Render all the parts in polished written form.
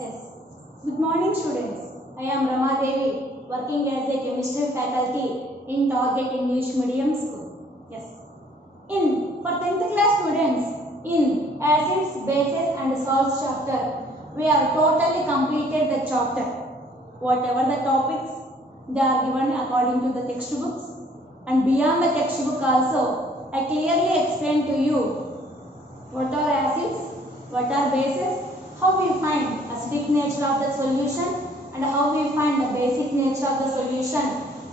Yes. Good morning, students. I am Rama Devi, working as a chemistry faculty in Target English Medium School. Yes. For 10th class students, in acids, bases and salts chapter, we are totally completed the chapter. Whatever the topics, they are given according to the textbooks, and beyond the textbook also, I clearly explain to you what are acids, what are bases, how we find acidic nature of the solution and how we find the basic nature of the solution,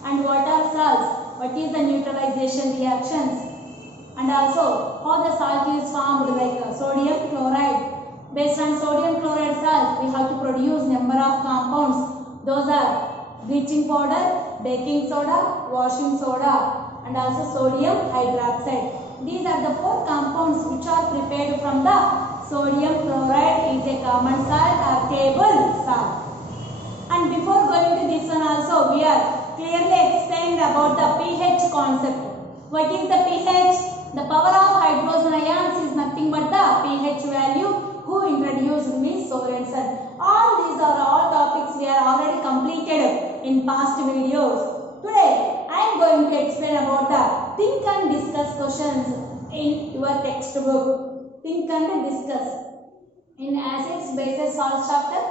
and what are salts, what is the neutralization reactions, and also how the salt is formed, like sodium chloride. Based on sodium chloride salt, we have to produce number of compounds. Those are bleaching powder, baking soda, washing soda, and also sodium hydroxide. These are the 4 compounds which are prepared from the sodium chloride is a common salt or table salt. And before going to this one also, we are clearly explained about the pH concept. What is the pH? The power of hydrogen ions is nothing but the pH value. Who introduced me? Sorensen. All these are all topics we are already completed in past videos. Today I am going to explain about the think and discuss questions in your textbook. Think and discuss. In acids, bases, salts chapter,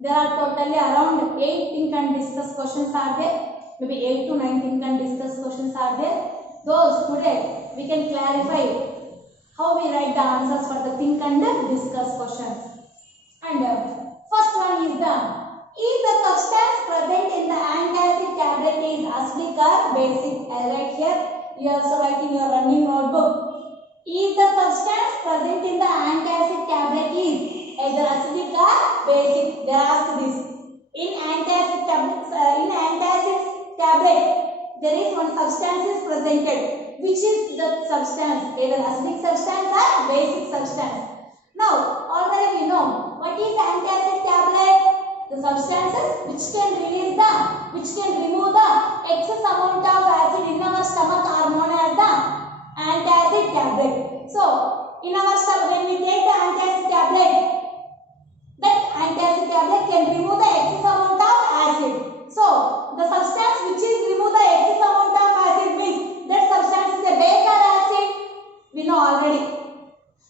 there are totally around 8 think and discuss questions are there. Maybe 8 to 9 think and discuss questions are there. Those today we can clarify how we write the answers for the think and discuss questions. And first one is the substance present in the antacid tablet is acidic or basic? I'll write here. You also write in your running notebook. Is the substance present in the antacid tablet is either acidic or basic? They ask this. In antacid tablet, there is one substance is presented. Which is the substance? Either acidic substance or basic substance. Now, already we know what is antacid tablet. The substances which can remove the excess amount of acid in our stomach are known as the antacid tablet. So, in our stomach, when we take the antacid tablet, that antacid tablet can remove the excess amount of acid. So, the substance which is remove the excess amount of acid means that substance is a base or acid. We know already.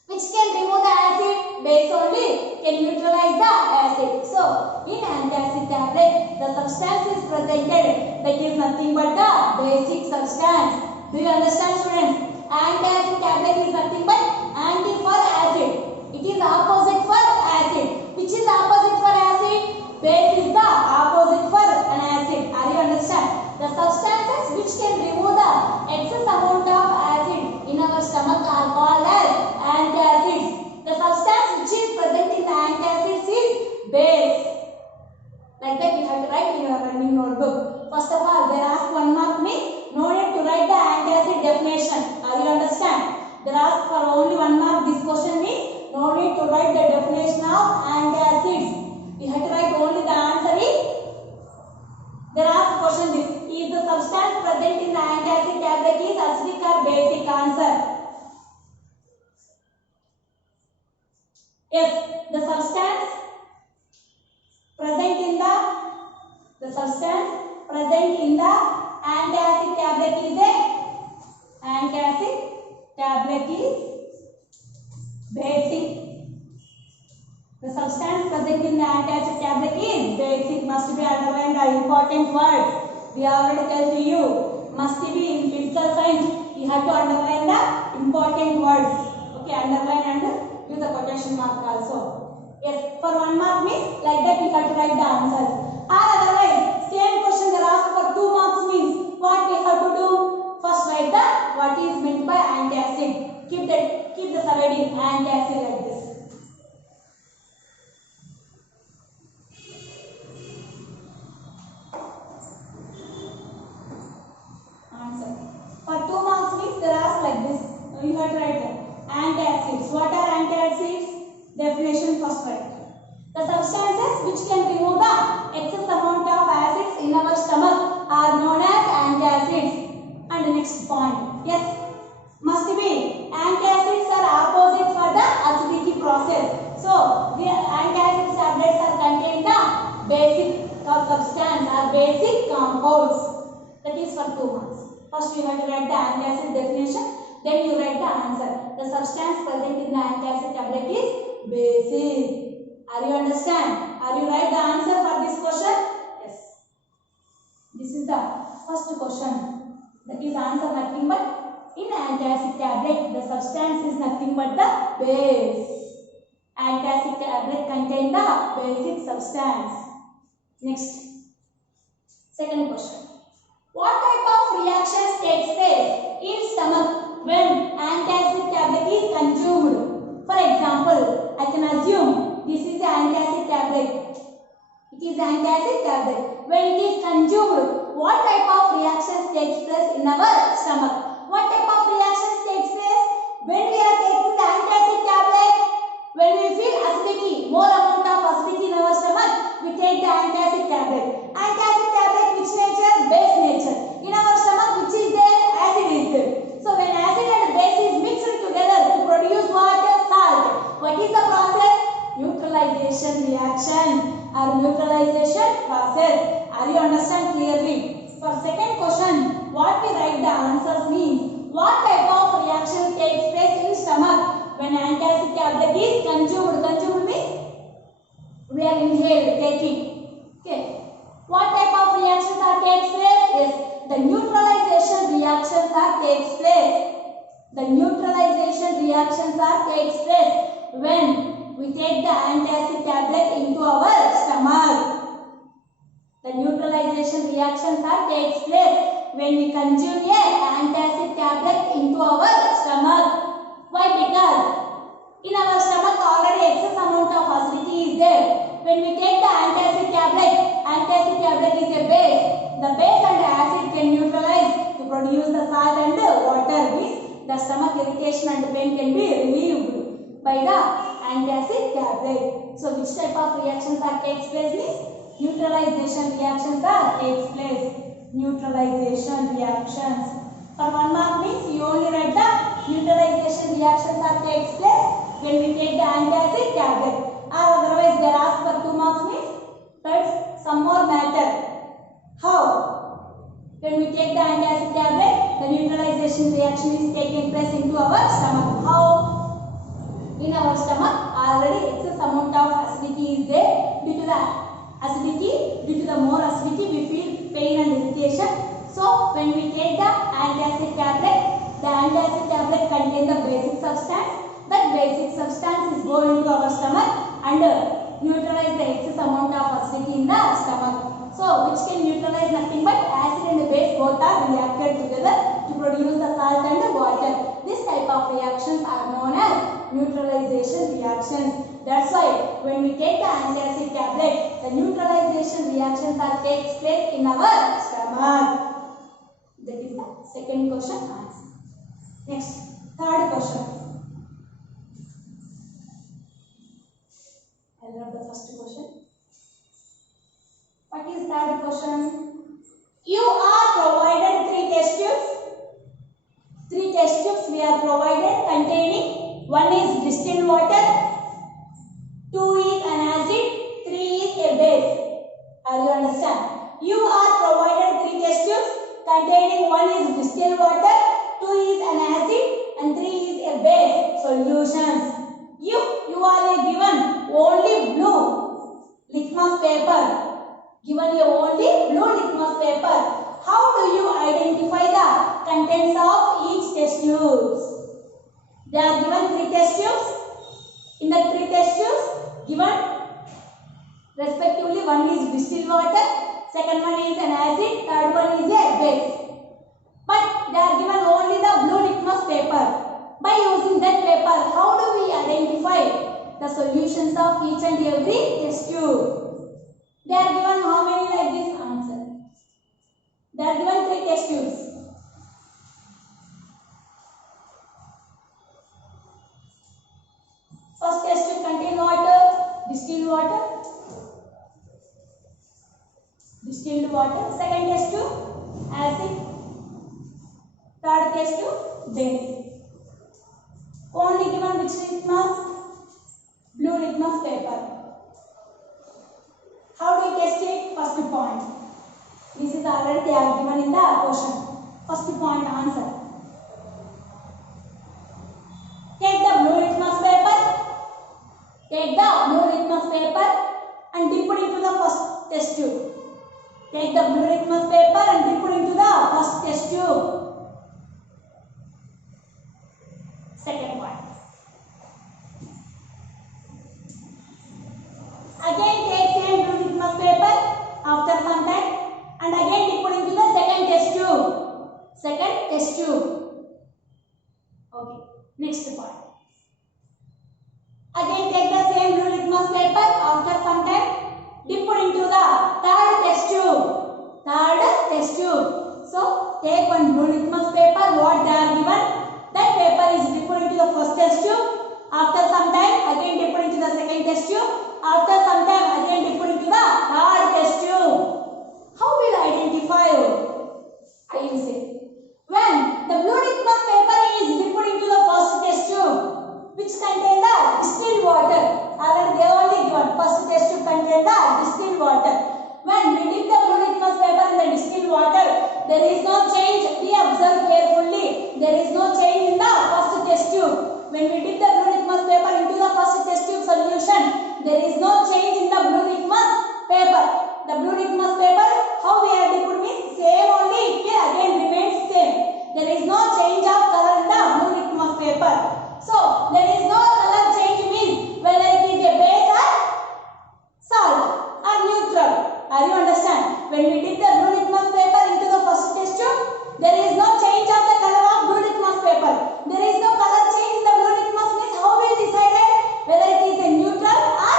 Which can remove the acid, base only can neutralize the acid. So, in antacid tablet, the substance is presented that is nothing but the basic substance. Do you understand, students? Antacid tablet is nothing but anti for acid. It is opposite for acid. Which is opposite for acid? Base is the opposite for an acid. Are you understand? The substances which can remove the excess amount of acid in our stomach are called as antacids. The substance which is present in the antacids is base. Like that you have to write in your running notebook. First of all, they ask 1 mark means no need to write the antacid definition. Are you understand? They ask for only 1 mark. This question means no need to write the definition of antacids. You have to write only the answer is. There are question this. Is the substance present in the antacid tablet is acidic or basic? Answer. Yes, the substance present in the antacid tablet is basic. The substance present in the antacid tablet is basic. Must be underlined the important words. We already tell to you. Must be in physical science. You have to underline the important words. Okay, underline and use the quotation mark also. Yes, for 1 mark means like that you have to write the answers. Or otherwise, same question they ask for 2 marks means what we have to do? First write the what is meant by antacid. Keep the surrounding antacid like this. For 2 marks means they ask like this. You have to write antacids. What are antacids? Definition first write. The substances which can remove the excess amount of acids in our stomach are known as antacids. And the next point. Yes, must be antacids are opposite for the acidity process. So, the antacid tablets are substance or basic compounds. That is for 2 marks. First you have to write the antacid definition, then you write the answer. The substance present in the antacid tablet is basic. Are you understand? Are you write the answer for this question? Yes. This is the first question. That is answer nothing but in antacid tablet the substance is nothing but the base. Antacid tablet contain the basic substance. Next. Second question. What type of reactions takes place in stomach when antacid tablet is consumed? For example, I can assume this is the antacid tablet. It is antacid tablet. When it is consumed, what type of reactions takes place in our stomach? What type of reactions takes place when we are taking the antacid tablet? When we feel acidity, more amount of acidity in our stomach, we take the antacid tablet. Antacid tablet which nature? Base nature. In our stomach which is there? Acid is there. So when acid and base is mixed together to produce what? Salt. What is the process? Neutralization reaction or neutralization process. Are you understand clearly? For second question, what we write the answers means what type of reaction takes place in stomach when antacid tablet is consumed. Consumed means we are inhaled, taking. Okay. What type of reactions are takes place? Yes, the neutralization reactions are takes place. The neutralization reactions are takes place when we take the antacid tablet into our stomach. The neutralization reactions are takes place when we consume a antacid tablet into our stomach. Why? Because in our stomach already excess amount of acidity is there. When we take the antacid tablet is a base. The base and the acid can neutralize to produce the salt and water. Means the stomach irritation and pain can be relieved by the antacid tablet. So which type of reactions are takes place? Means neutralization reactions are takes place. Neutralization reactions. For 1 mark means you only write the neutralization reactions are takes place when we take the antacid tablet. Or otherwise they ask for 2 marks means write some more matter. How? When we take the antacid tablet, the neutralization reaction is taking place into our stomach. How? In our stomach already excess amount of acidity is there. Due to the more acidity we feel pain and irritation. So when we take the antacid tablet contains the basic substance. That basic substance is going into our stomach and neutralize the excess amount of acidity in the stomach. So which can neutralize nothing but acid and base both are reacted together to produce the salt and water. This type of reactions are known as neutralization reactions. That's why when we take the antacid tablet, the neutralization reactions are takes place in our stomach. That is the second question answer. Next, third question. I'll read the first question. What is third question? You are provided 3 test tubes. 3 test tubes we are provided containing 1 is distilled water, 2 is an acid, 3 is a base. Are you understand? You are provided 3 test tubes containing 1 is distilled water, 2 is an acid and 3 is a base. Solutions. You are given only blue litmus paper. Given you only blue litmus paper. How do you identify the contents of each test tubes? They are given 3 test tubes. In the 3 test tubes given respectively 1 is distilled water, second one is an acid, third one is a base. But they are given only the blue litmus paper. By using that paper, how do we identify the solutions of each and every test tube? They are given how many like this answer? They are given 3 test tubes. First test tube contains water, distilled water. Distilled water. Second test tube, acid. Third test tube, base. Only given which litmus? Blue litmus paper. How do you test it? First point. This is already they are given in the question. First point answer. Take the blue litmus paper. Take the blue litmus paper and dip it into the first test tube. Take the blue litmus paper and dip it into the first test tube. Second point. Again take same blue litmus paper after some time and again dip it into the second test tube. Second test tube. Okay. Next point. Again take the same blue litmus paper after some time. Dip it into the third test tube. Third test tube. So take one blue litmus paper what they are given. That paper is dipped into the first test tube. After some time again dip it into the second test tube. After some time again dip it into the third test tube. How will I identify? I will say when the blue litmus paper is dipped into the first test tube which contain the distilled water. Already they only given first test tube contain the distilled water. When we dip the blue litmus paper in the distilled water, there is no change. We observe carefully. There is no change in the first test tube. When we dip the blue litmus paper into the first test tube solution, there is no change in the blue litmus paper. The blue litmus paper, how we have dipped means same only. It will again remains same. There is no change of color in the blue litmus paper. So there is no color change means whether it is a base or salt or neutral. Are you understand? When we dip the blue litmus paper into the first test tube, there is no change of the color of blue litmus paper. There is no color change in the blue litmus means how we decided whether it is a neutral or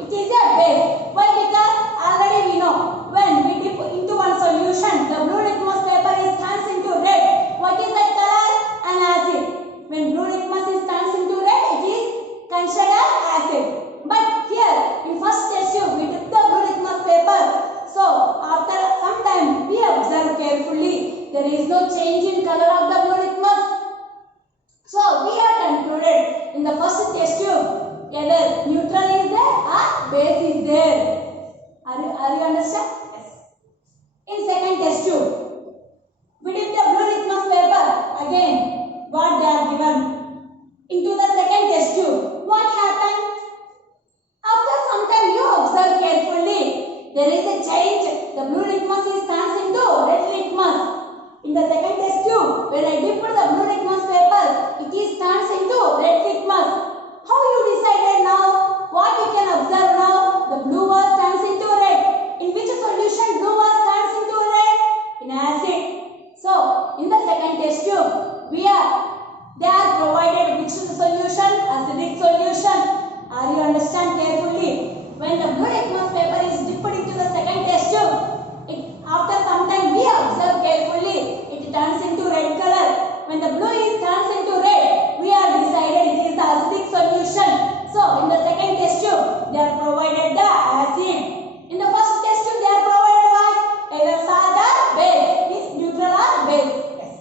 it is a base. Why? Because already we know when we dip into one solution, the blue litmus paper is turns into red. What is that color? An acid. When blue litmus is turns into red, it is considered as acid. But here in first test tube we dip the blue litmus paper. So after some time we observe carefully. There is no change in color of the blue litmus. So we have concluded in the first test tube either neutral is there or base is there. Are you understand? Yes. In second test tube, we dip the blue litmus paper again. What they are given into the second test tube. What happened? After some time you observe carefully. There is a change. The blue litmus is turns into red litmus. In the second test tube, when I dipped the blue litmus paper, it is turns into red litmus. How you decided now? What you can observe now? The blue was turns into red. In which solution blue was turns into red? In acid. So in the second test tube, they are provided which solution? Acidic solution. Are you understand carefully? When the blue litmus paper is dipped into the second test tube, after some time we observe carefully, it turns into red color. When the blue is turns into red, we are decided it is the acidic solution. So in the second test tube, they are provided the acid. In the first test tube, they are provided what? Either salt or base, means neutral or base. Yes.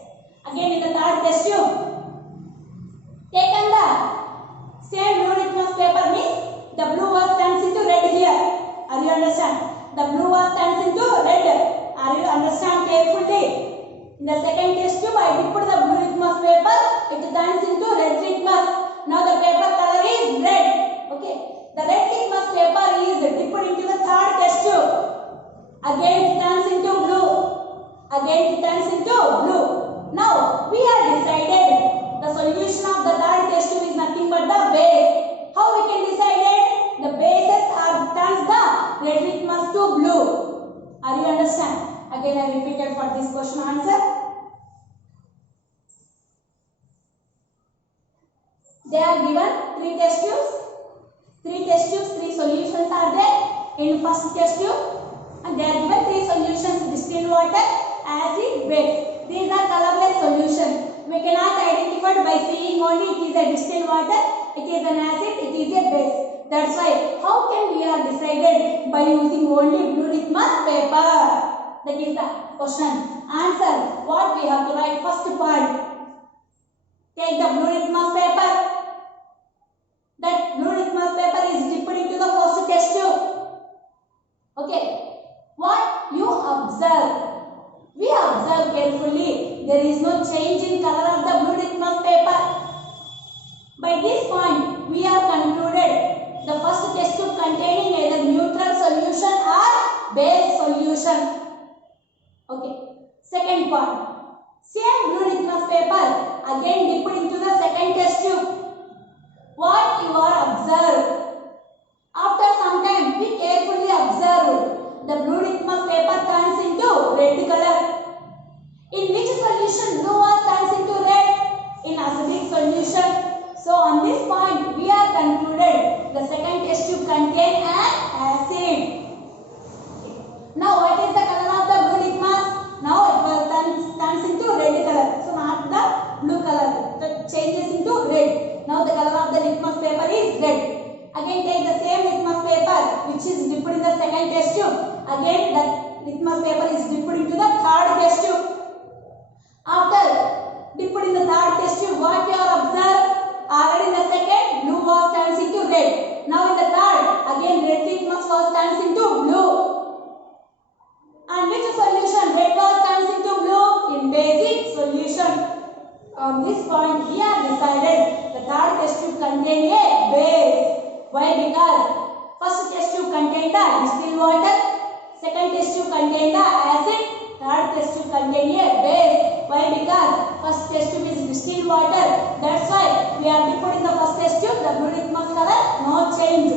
Again in the third test tube, taken the same blue litmus paper means the blue was turns into red here. Are you understand? The blue was turns into red. Are you understand carefully? In the second test tube, I dipped the blue litmus paper. It turns into red litmus. Now the paper color is red. Okay. The red litmus paper is dipped into the third test tube. Again it turns into blue. Again it turns into blue. Now we have decided the solution of the third test tube is nothing but the base. How we can decide it? The bases are turns the red litmus to blue. Are you understand? Again I repeated for this question answer. They are given three test tubes. Three solutions are there in first test tube, and they are given three solutions: distilled water, acid, base. These are colorless solutions. We cannot identify by seeing only it is a distilled water, it is an acid, it is a base. That's why how can we are decided by using only blue litmus paper? That is the question. Answer. What we have to write? First point. Take the blue litmus paper. That blue litmus paper is dipped into the first test tube. change in color of the blue litmus paper. By this point, we have concluded the first test tube containing either neutral solution or base solution. Okay. Second point. Same blue litmus paper again dipped into the second test tube. What you are observed? After some time, we carefully observed the blue litmus paper turns into red color. In which solution blue was turns into red? In acidic solution. So on this point, we have concluded the second test tube contains an acid. Now what is the color of the blue litmus? Now it will turns into red color. So not the blue color. It changes into red. Now the color of the litmus paper is red. Again take the same litmus paper which is dipped in the second test tube. Again the litmus paper is dipped into the third test tube. After dipped in the third test tube, what you are observed? Already in the second, blue was turns into red. Now in the third, again red litmus was turns into blue. And which solution? Red was turns into blue in basic solution. On this point, we have decided the third test tube contains a base. Why? Because first test tube contained the distilled water, second test tube contained the acid, third test tube contains a base. Why? Because first test tube is distilled water. That's why we are dipped in the first test tube. The blue litmus color no change.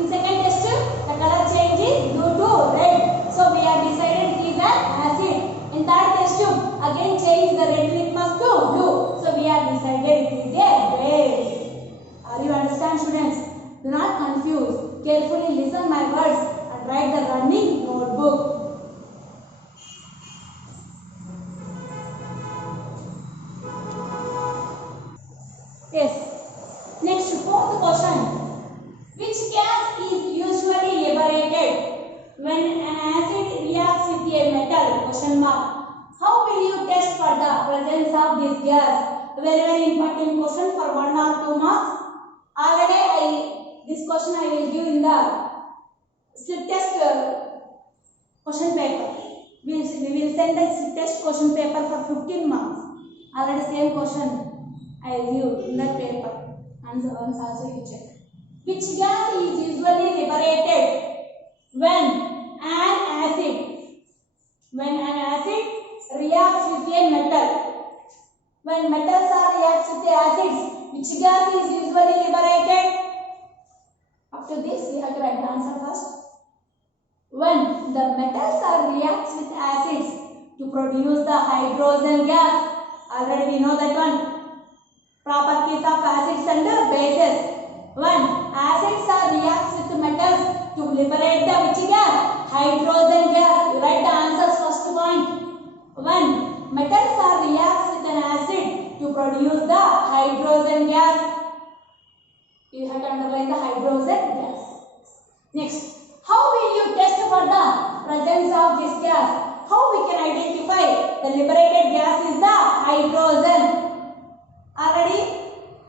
In second test tube, the color change is blue to red. So we have decided it is an acid. In third test tube, again change the red litmus to blue. So we have decided it is a base. Are you understand, students? Do not confuse. Carefully listen my words and write the running notebook. Yes. Next, fourth question. Which gas is usually liberated when an acid reacts with a metal? Question mark. How will you test for the presence of this gas? Very important question for 1 or 2 marks. Already this question I will give in the slip test question paper. We will send the slip test question paper for 15 marks. Already same question I will give in that paper. Answer once also you check. Which gas is usually liberated when an acid reacts with a metal? When metals are reacts with the acids, which gas is usually liberated? After this, we have to write the answer first. When the metals are reacts with acids to produce the hydrogen gas. Already we know that one. Properties of acids and bases. When acids are reacts with metals to liberate the which gas? Hydrogen gas. You write the answers first point. When metals are reacts with an acid to produce the hydrogen gas. You have to underline the hydrogen gas. Next, how will you test for the presence of this gas? How we can identify the liberated gas is the hydrogen? Already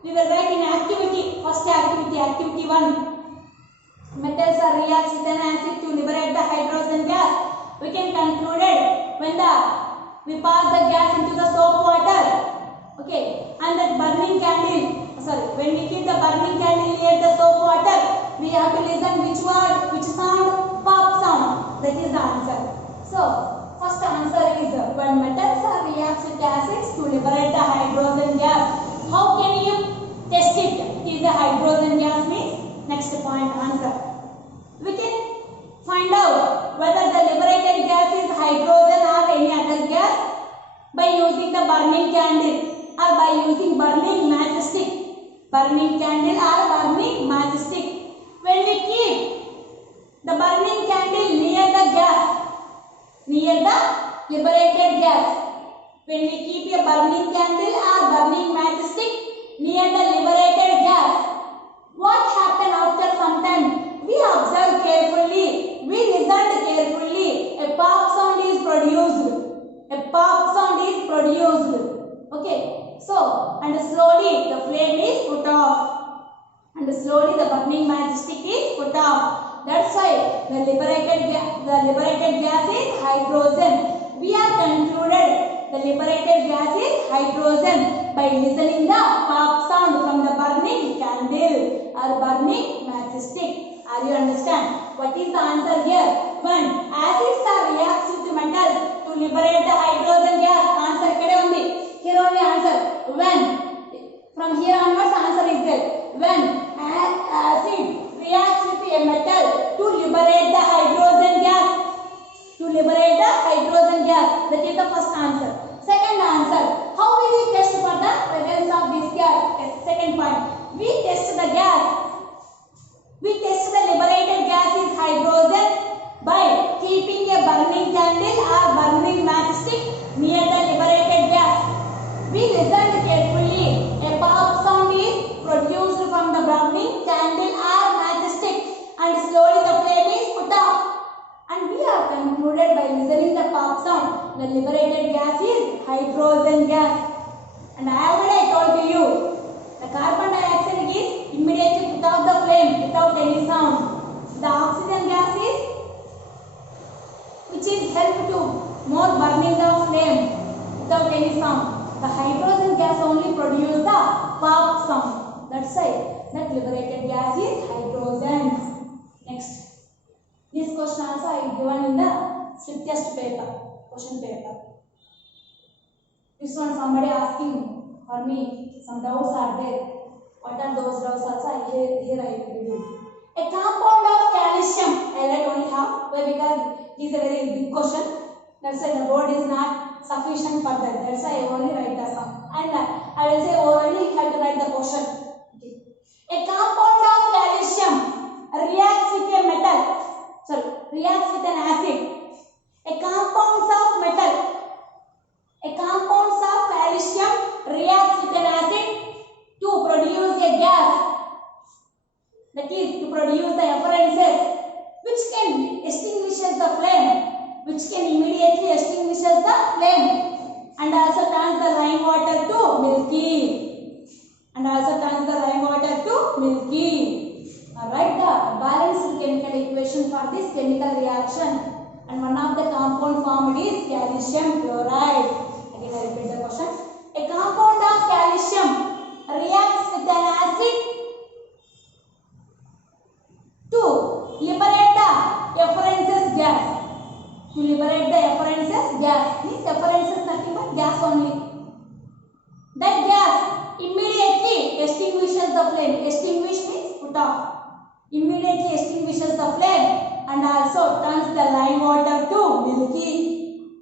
we will write in activity. First activity, activity 1. Metals are reacts with an acid to liberate the hydrogen gas. We can conclude it when we pass the gas into the soap water. Okay, and that burning candle. When we keep the burning candle near the soap water, we have to listen which word, which sound? Pop sound. That is the answer. So, first answer is when metals are reacts with acids to liberate the hydrogen gas. How can you test it? It is a hydrogen gas means next point answer. We can find out whether the liberated gas is hydrogen or any other gas by using the burning candle or by using burning matchstick. Burning candle or burning matchstick. When we keep the burning candle near the gas, near the liberated gas. When we keep a burning candle or burning matchstick near the liberated gas, what happened after some time? We observed carefully, we listened carefully, a pop sound is produced. A pop sound is produced. Okay. So, and slowly the flame is put off. And slowly the burning matchstick is put off. That's why the liberated gas is hydrogen. We have concluded the liberated gas is hydrogen by listening the pop sound from the burning candle or burning matchstick. Are you understand? What is the answer here? When acids are reacts with metals to liberate the hydrogen gas. Answer ikkade undi. Here only answer. When from here onwards answer is there. When acid reacts with a metal to liberate the hydrogen gas. To liberate the hydrogen gas. That is the first answer. Second answer. How will we test for the presence of this gas? Yes, second point. We test the gas. We test the liberated gas is hydrogen by keeping a burning candle or burning matchstick near the liberated gas. We listen carefully. A pop sound is produced from the burning candle or matchstick and slowly the flame is put off. And we have concluded by listening the pop sound, the liberated gas is hydrogen gas. And I already told to you, the carbon dioxide is immediately put off the flame without any sound. The oxygen gas is, which is help to more burning the flame without any sound. The hydrogen gas only produce the pop sound. That's why that liberated gas is hydrogen. Next. This question also I given in the slip test paper, question paper. This one somebody asking for me, some doubts are there. What are those doubts also? Here I will read. A compound of calcium, I let only half, why? Because it is a very big question. That's why the board is not sufficient for that. That's why I only write the sum. And I will say orally if I have to write the question. Okay. A compound of calcium reacts with a metal. Reacts with an acid. A compounds of metal. A compounds of calcium reacts with an acid to produce a gas. That is to produce the efferences which can extinguish the flame. Which can immediately extinguish the flame. And also turns the lime water to milky. And also turns the lime water to milky. Write the balanced chemical equation for this chemical reaction. And one of the compound formed is calcium chloride. Again I repeat the question. A compound of calcium reacts with an acid to liberate the efferences gas. To liberate the efferences gas. Means efferences nothing but gas only. That gas immediately extinguishes the flame. Extinguish means put off. Immediately extinguishes the flame and also turns the lime water to milky.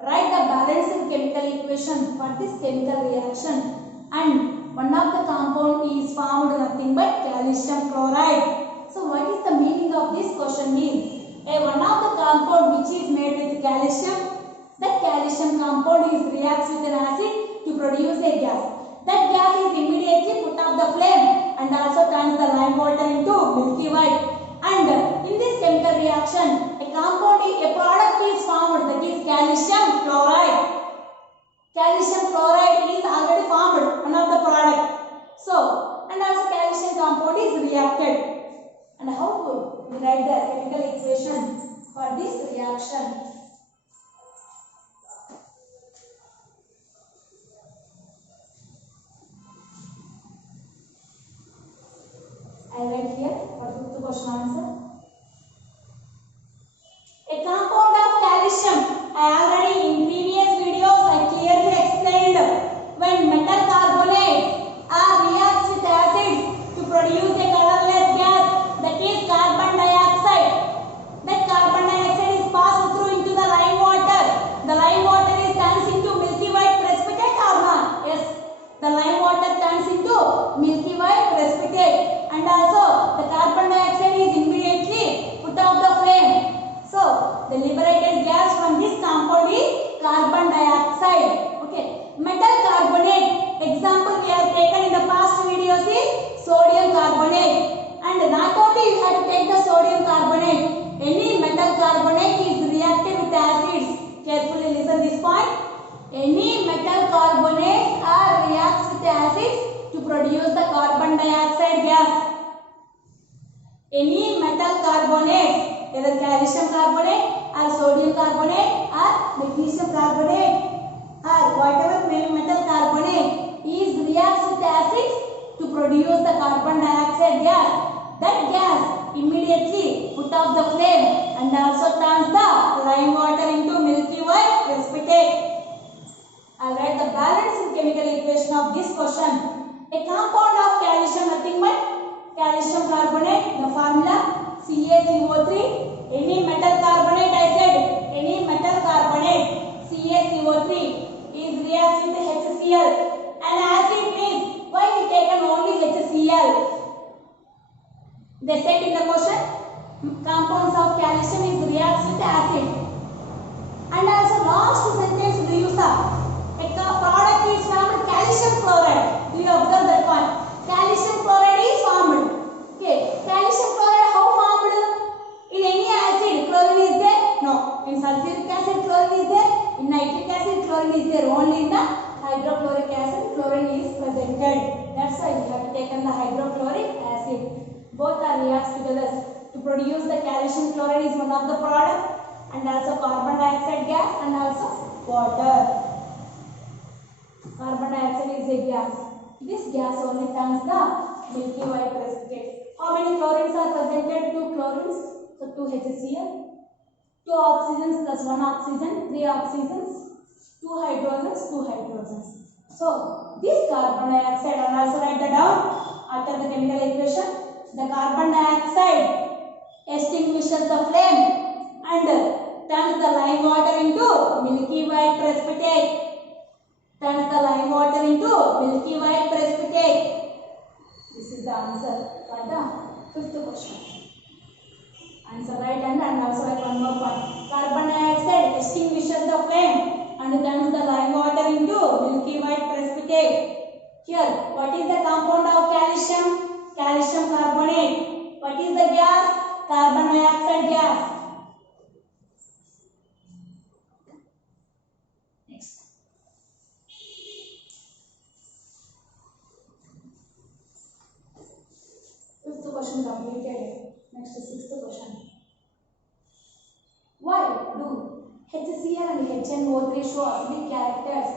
Write the balanced chemical equation for this chemical reaction. And one of the compound is formed nothing but calcium chloride. So what is the meaning of this question means? One of the compound which is made with calcium, that calcium compound is reacts with an acid to produce a gas. That gas is immediately put off the flame and also turns the lime water into milky white. And in this chemical reaction, a product is formed, that is calcium chloride. Calcium chloride is already formed, one of the product. So, and also calcium compound is reacted. And how we write the chemical equation for this reaction? I write here for fifth question answer. A compound of calcium. I already in previous videos I clearly explained when metal carbonate reacts with acids to produce a colorless gas, that is carbon dioxide. That carbon dioxide is passed through into the lime water. The lime water is turns into milky white precipitate or not? Yes. The lime water turns into milky white precipitate. And also the carbon dioxide is immediately put off the flame. So the liberated gas from this compound is carbon dioxide. Okay. Metal carbonate. Example we have taken in the past videos is sodium carbonate. And not only you have to take the sodium carbonate. Any metal carbonate is reacted with acids. Carefully listen this point. Any metal carbonate reacts with acids to produce the carbon dioxide gas. Any metal carbonate either calcium carbonate or sodium carbonate or magnesium carbonate or whatever metal carbonate is reacts with acids to produce the carbon dioxide gas. That gas immediately put off the flame and also turns the lime water into milky white precipitate. I will write the balanced chemical equation of this question. A compound of calcium nothing but calcium carbonate, the formula CaCO3. Any metal carbonate, I said, any metal carbonate CaCO3 is reacts with HCl. And acid means why we taken only HCl? They said in the question, compounds of calcium is reacts with acid. And also last sentence do you saw? A product is formed calcium chloride. Do you observe that one? Calcium chloride is formed. Okay. Calcium chloride how formed? In any acid chlorine is there? No. In sulfuric acid chlorine is there? In nitric acid chlorine is there? Only in the hydrochloric acid chlorine is presented. That's why we have taken the hydrochloric acid. Both are reacts together to produce the calcium chloride is one of the product, and also carbon dioxide gas and also water. Carbon dioxide is a gas. This gas only turns the milky white precipitate. How many chlorines are presented? 2 chlorines. So 2 HCl. 2 oxygens plus 1 oxygen. 3 oxygens. 2 hydrogens. 2 hydrogens. So this carbon dioxide, and also write that down after the chemical equation. The carbon dioxide extinguishes the flame and turns the lime water into milky white precipitate. Turns the lime water into milky white precipitate. This is the answer for the 5th question. Answer right hand and also like one more point. Carbon dioxide extinguishes the flame and turns the lime water into milky white precipitate. Here, what is the compound of calcium? Calcium carbonate. What is the gas? Carbon dioxide gas. Next. Fifth question completed. Next, 6th question. Why do HCl and HNO3 show acidic characters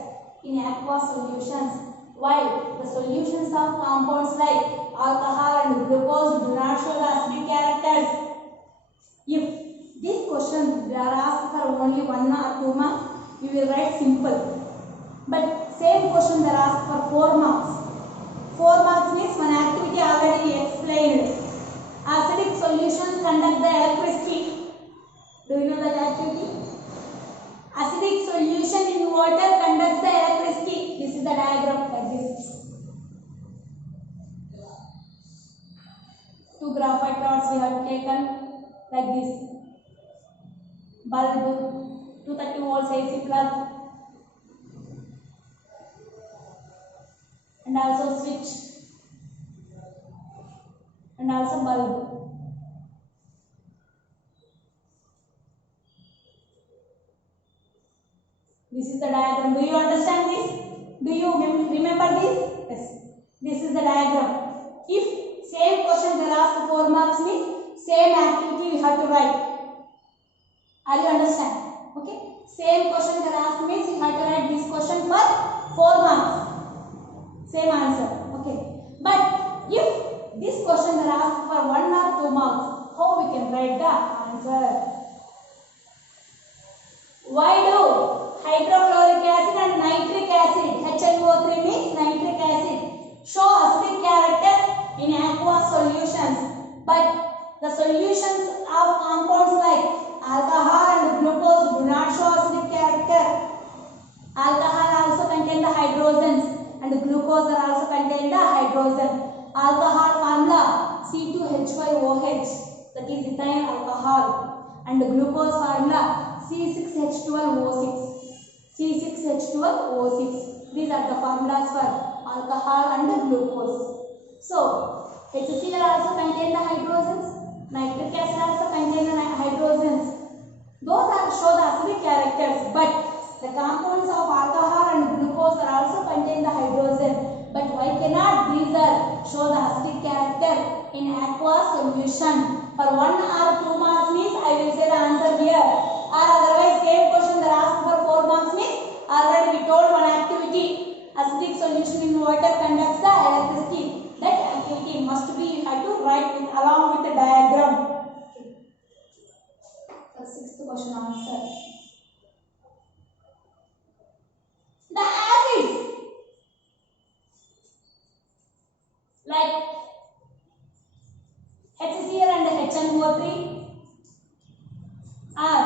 in aqueous solutions, while the solutions of compounds like alcohol and glucose do not show the acidic characters? If this question they are asked for only 1 or 2 marks, you will write simple. But same question they are asked for 4 marks. 4 marks means one activity already explained. Acidic solutions conduct the electricity. Do you know that activity? Acidic solution in water conducts the electricity. This is the diagram like this. 2 graphite rods we have taken like this. Bulb, 230 volts AC plug, and also switch, and also bulb. This is the diagram. Do you understand this? Do you remember this? Yes. This is the diagram. If same question they ask 4 marks means same activity you have to write. Are you understand? Okay. Same question they ask means you have to write this question for 4 marks. Same answer. Okay. But if this question they ask for 1 or 2 marks, how we can write the answer? Why do hydrochloric acid and nitric acid, HNO3 means nitric acid, show acidic characters in aqueous solutions, but the solutions of compounds like alcohol and glucose do not show acidic character? Alcohol also contain the hydrogens and glucose are also contain the hydrogen. Alcohol formula C2H5OH, that is ethyl alcohol, and glucose formula C6H12O6. C6H12O6. These are the formulas for alcohol and glucose. So, HCl also contain the hydrogens. Nitric acid also contain the hydrogens. Those are show the acidic characters, but the compounds of alcohol and glucose are also contain the hydrogen. But why cannot these are show the acidic character in aqueous aqueous solution. For 1 or 2 marks means I will say the answer here. Or otherwise same question they asked for 4 marks means already we told one activity. Acidic solution in water conducts the electricity. That activity must be you have to write with, along with the diagram. Okay. For 6th question answer. The acids like HCl and HNO3 are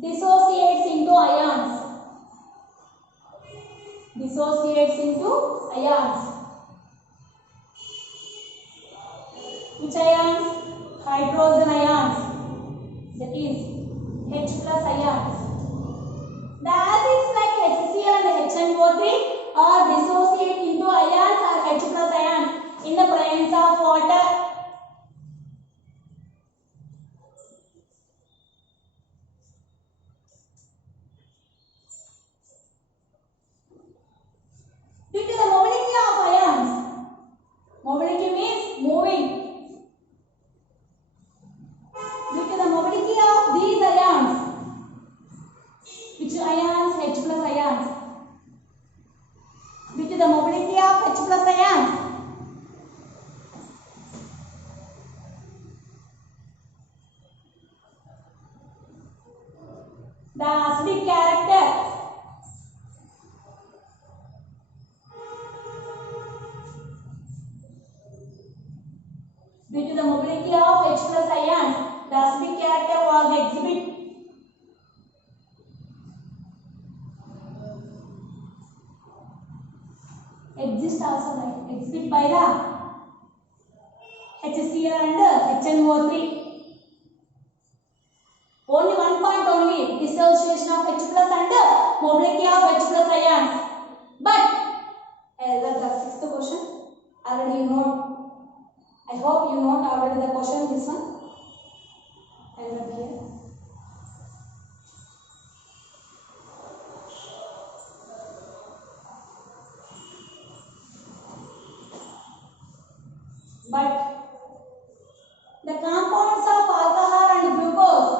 dissociates into ions. Dissociates into ions. Which ions? Hydrogen ions. That is H plus ions. The acids like HCl and HNO3 are dissociate into ions or H plus ions in the presence of water. Due to the mobility of ions, mobility means moving. Due to the mobility of these ions, which ions? H plus ions. Due to the mobility of H plus ions, the acidic character due to the mobility of H plus ions, the acidic character was exist also like exhibit by the HCl and HNO3. Only one point only, dissociation of H plus and mobility of H plus ions. But the 6th question already you know. I hope you know already the question this one. I will write here. But the compounds of alcohol and glucose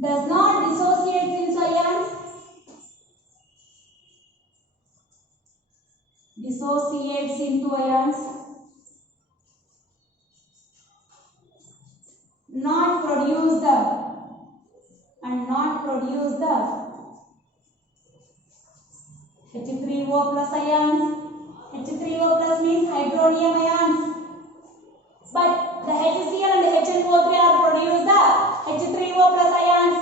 does not dissociate into ions. Dissociates into ions. Not produce the H3O plus ions. H3O plus means hydronium ions. But the HCl and HNO3 are produce the H3O plus ions.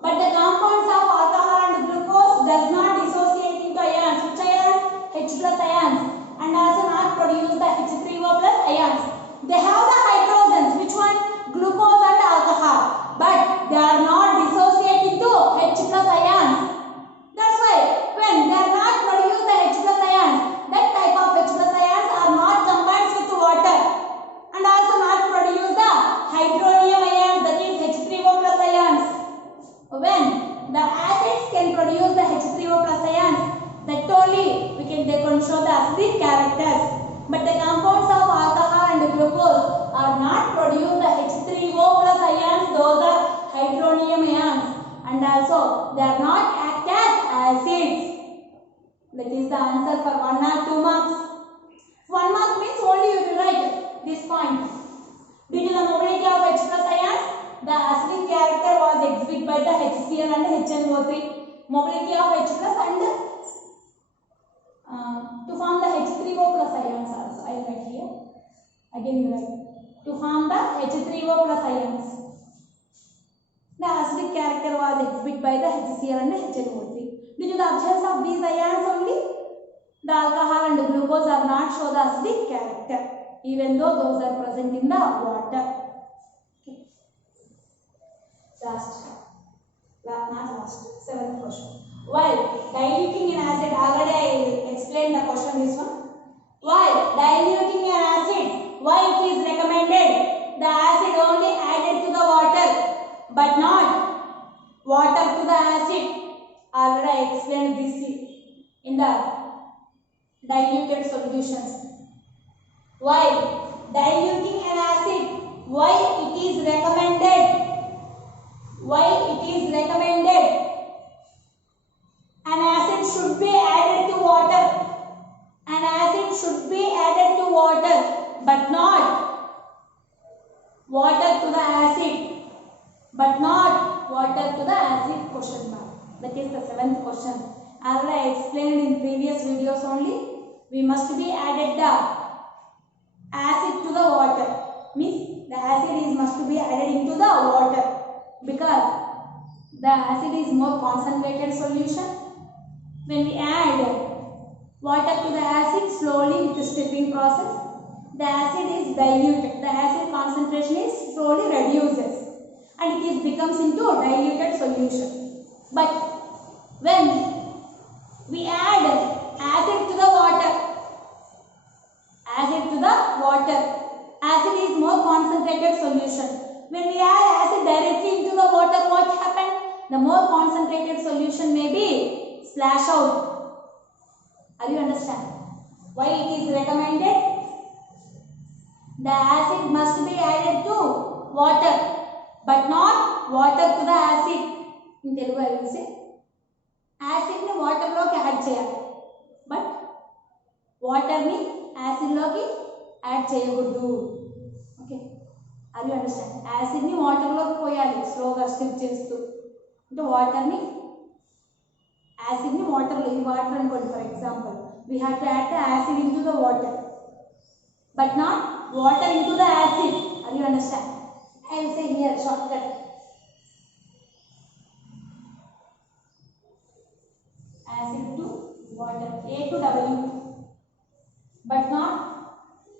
But the compounds of alcohol and glucose does not dissociate into ions. Which ions? H plus ions. And also not produce the H3O plus ions. They have the hydrogens. Which one? Glucose and alcohol. But they are not dissociate into H plus ions. That's why when they are not produce the H plus ions, that type of H plus ions are not combined with water and also not produce the hydronium ions, that is H3O plus ions. When the acids can produce the H3O plus ions, that only they can show the acidic characters. But the compounds of alcohol and glucose are not produce the H3O plus ions, those are hydronium ions, and also they are not act as acids. That is the answer for 1 or 2 marks. 1 mark means only you will write this point. Due to the mobility of H plus ions, the acidic character was exhibited by the HCl and HNO3. Mobility of H plus and to form the H3O plus ions also. I will write here. Again you write. To form the H3O plus ions, the acidic character was exhibited by the HCl and HNO3. Due to the absence of these ions only, the alcohol and glucose are not show the acidic character, even though those are present in the water. Okay. Not last, 7th question. While diluting an acid, already I explained the question this one. While diluting an acid why it is recommended the acid only added to the water but not water to the acid. Already I explained this in the diluted solutions. While diluting an acid, why it is recommended? Why it is recommended? An acid should be added to water. An acid should be added to water, but not water to the acid. But not water to the acid, question mark. That is the 7th question. As I explained in previous videos only, we must be added the acid to the water. Means the acid must be added into the water because the acid is more concentrated solution. When we add water to the acid slowly with the stirring process, the acid is diluted. The acid concentration is slowly reduces and it becomes into diluted solution. But when we add acid to the water, acid is more concentrated solution. When we add acid directly into the water, what happens? The more concentrated solution may be splash out. Are you understand? Why it is recommended? The acid must be added to water, but not water to the acid. In Telugu I will say, acid ni water loki add cheyali, but water ni acid loki add cheyakudu. Okay, are you understand? Acid ni water loki poyali slow ga stir chestu. Ante water ni acid ni water lo, water anukondi for example, we have to add the acid into the water, but not water into the acid. Are you understand? I will say here shortcut. Acid to water, A to W, but not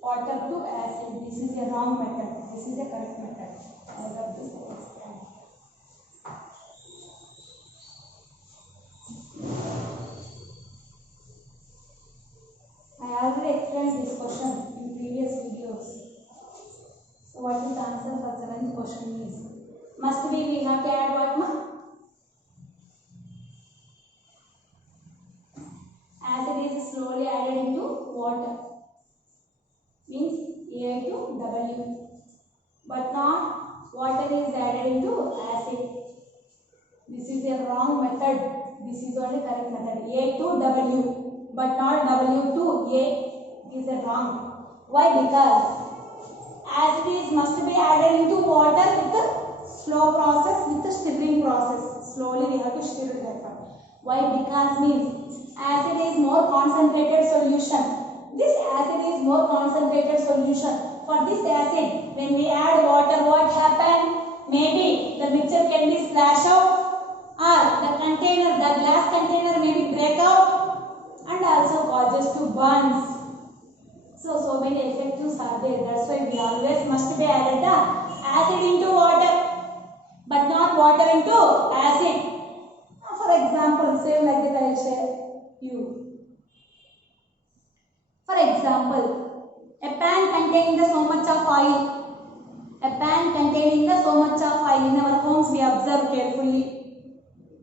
water to acid. This is a wrong method. This is a correct method. I have this explained. I already explained this question in previous videos. So what is the answer for 7th question is? Must be we have to add what ma? Acid is slowly added into water. Means A to W. But not water is added into acid. This is a wrong method. This is only correct method. A to W, but not W to A. It is a wrong. Why? Because acid must be added into water with a slow process, with a stirring process. Slowly we have to stir it like that. Why? Because means acid is more concentrated solution. This acid is more concentrated solution. For this acid, when we add water, what happen? Maybe the mixture can be splashed out, or the container, the glass container may be break out, and also causes to burns. So many effects are there. That's why we always must be added the acid into water, but not water into acid. For example, same like that I will share you. For example, a pan containing the so much of oil. A pan containing the so much of oil. In our homes we observe carefully.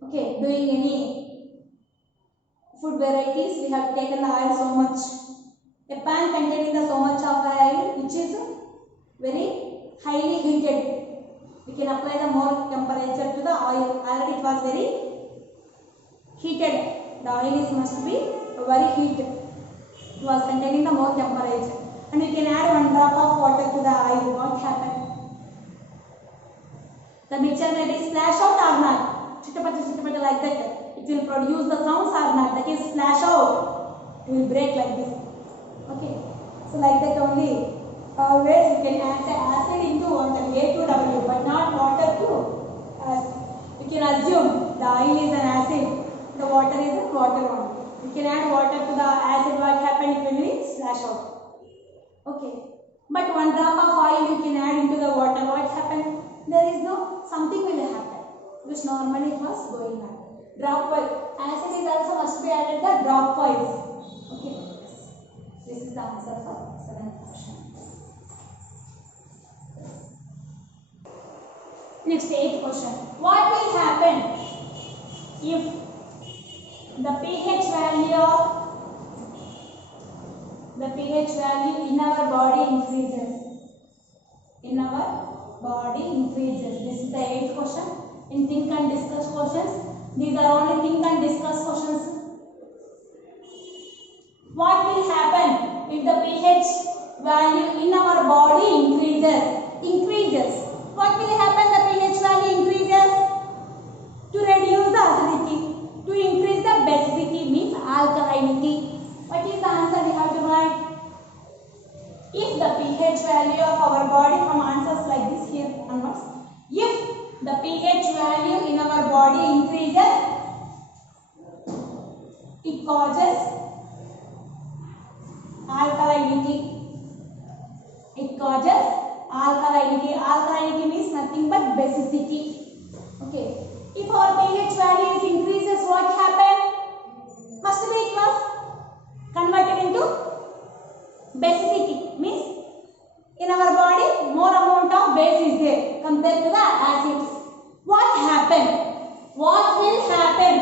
Okay, doing any food varieties, we have taken the oil so much. A pan containing the so much of oil which is very highly heated. We can apply the more temperature to the oil. Already it was very heated. The oil must be very heated. It was containing the more temperature. And we can add 1 drop of water to the oil. What happened? The mixture may be splash out or not. Chittapata like that. It will produce the sounds or not. That is splash out. It will break like this. Okay. So like that only. Always you can add the acid into water. A to W, but not water to acid. You can assume the oil is an acid. The water is a water only. You can add water to the acid. What happens? It will be splash out. Okay. But 1 drop of oil you can add into the water. What happened? There is no, something will happen. Which normally it was going on. Dropwise. Acid is also must be added the dropwise. Okay. Yes. This is the answer for 7th question. Next, 8th question. What will happen if the pH value in our body increases? In our body increases. This is the 8th question. In think and discuss questions. These are only think and discuss questions. What will happen if the pH value in our body increases? What will happen? The pH value increases to reduce the acidity, to increase the basicity means alkalinity. What is the answer we have to write? If the pH value of our body, from answers like this here onwards, if the pH value in our body increases, it causes alkalinity. It causes alkalinity. Alkalinity means nothing but basicity. Okay. If our pH value increases, what happened? Must be it was converted into basicity. Means in our body more amount of base is there compared to the acids. What happened? What will happen?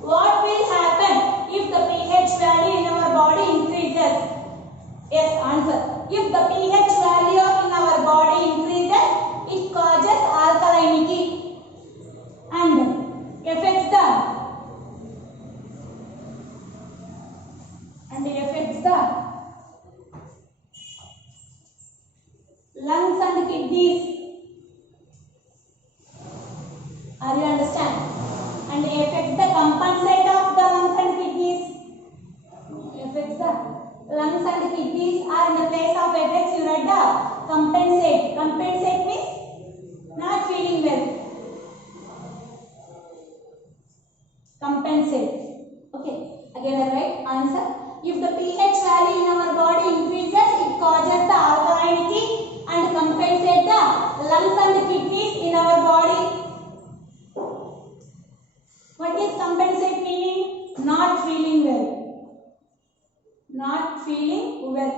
What will happen if the pH value in our body increases? Yes, answer. If the pH value in our body increases, it causes alkalinity and affects the lungs and kidneys. Are you understand? And affect the compensate of the lungs and kidneys. Affects the lungs and kidneys are in the place of effects. You write the compensate. Compensate means not feeling well. Compensate. Okay. Again I write answer. If the pH value in our body increases, it causes the alkalinity and compensate the lungs and kidneys in our body. What is compensate meaning? Not feeling well. Not feeling well.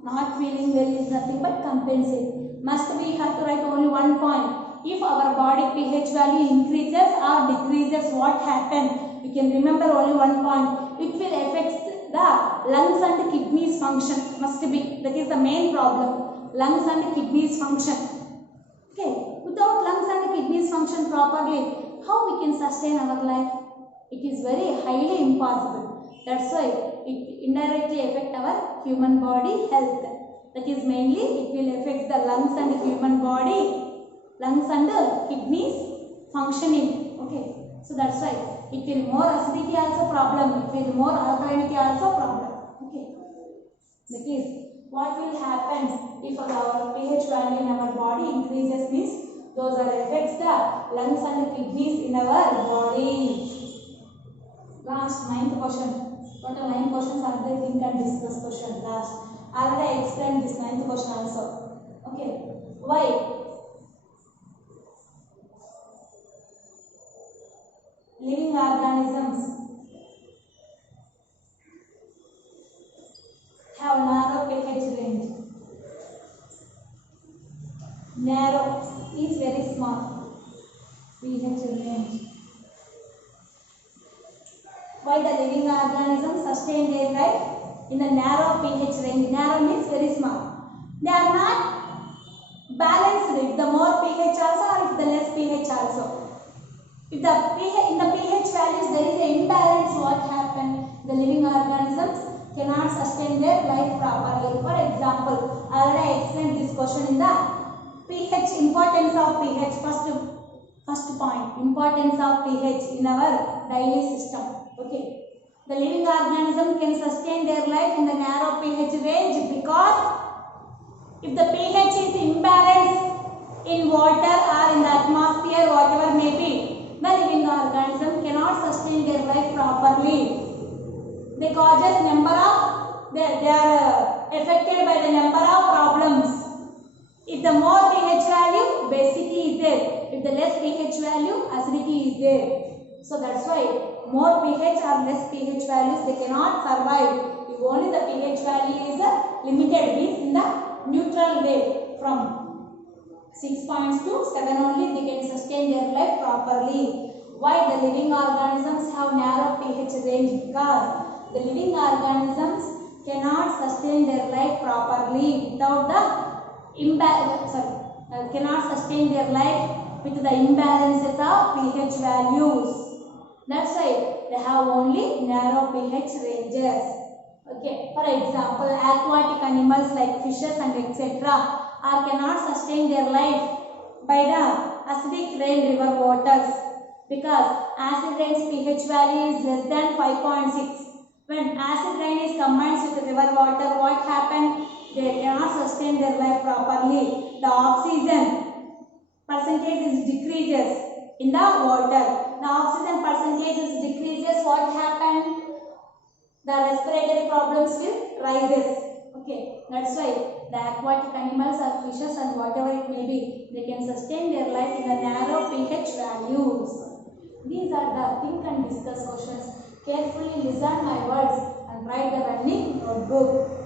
Not feeling well is nothing but compensate. Must we have to write only one point. If our body pH value increases or decreases, what happens? We can remember only one point. It will affect the lungs and kidneys function. Must be. That is the main problem. Lungs and kidneys function. Okay. Without lungs and kidneys function properly, how we can sustain our life? It is very highly impossible. That's why it indirectly affect our human body health. That is mainly it will affect the lungs and human body, lungs and kidneys functioning. Okay. So that's why it will more acidity also problem. It will more alkalinity also problem. Okay. That is what will happen if our pH value in our body increases means those are affects the lungs and kidneys in our body. Last 9th question. Total 9 questions are there. Think and discuss question. Last. Already I explained this 9th question also. Okay. Why? Living organisms have narrow pH range. Narrow is very small pH range. Why the living organisms sustain their life in a narrow pH range? Narrow means very small. They are not balanced with the more pH also or if the less pH also. If the pH, in the pH values there is an imbalance, what happens? The living organisms cannot sustain their life properly. For example, already I explained this question in the pH, importance of pH. First point, importance of pH in our daily system. Okay. The living organism can sustain their life in the narrow pH range because if the pH is imbalanced in water or in the atmosphere, whatever may be, the living organism cannot sustain their life properly. They causes they are affected by the number of problems. If the more pH value, basicity is there. If the less pH value, acidity is there. So that's why more pH or less pH values, they cannot survive. If only the pH value is limited, means in the neutral way from 6 to 7 only, they can sustain their life properly. Why the living organisms have narrow pH range? Because the living organisms cannot sustain their life properly without the imbalance. Cannot sustain their life with the imbalances of pH values. That's why they have only narrow pH ranges. Okay. For example, aquatic animals like fishes and etc. Cannot sustain their life by the acidic rain river waters, because acid rain's pH value is less than 5.6. When acid rain is combined with river water, what happens? They cannot sustain their life properly. The oxygen percentage is decreases in the water. The oxygen percentage is decreases. What happens? The respiratory problems will rises. Okay, that's why the aquatic animals or fishes and whatever it may be, they can sustain their life in the narrow pH values. These are the think and discuss questions. Carefully listen my words and write the running notebook.